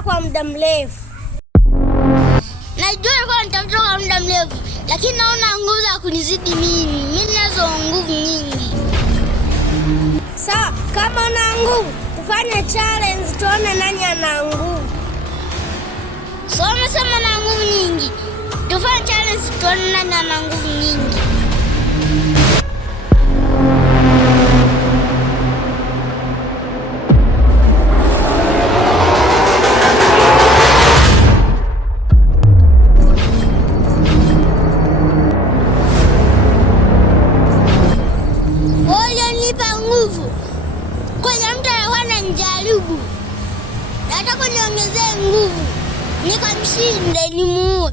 nitafuta kwa muda mrefu. Najua kwa nitafuta kwa muda mrefu, lakini naona nguvu za kunizidi mimi. Mimi nazo nguvu nyingi. Sawa, kama una nguvu, tufanye challenge tuone nani ana nguvu. So umesema na nguvu nyingi. Tufanye challenge tuone nani ana nguvu nyingi. Nataka niongezee nguvu, nikamshinde nimuue.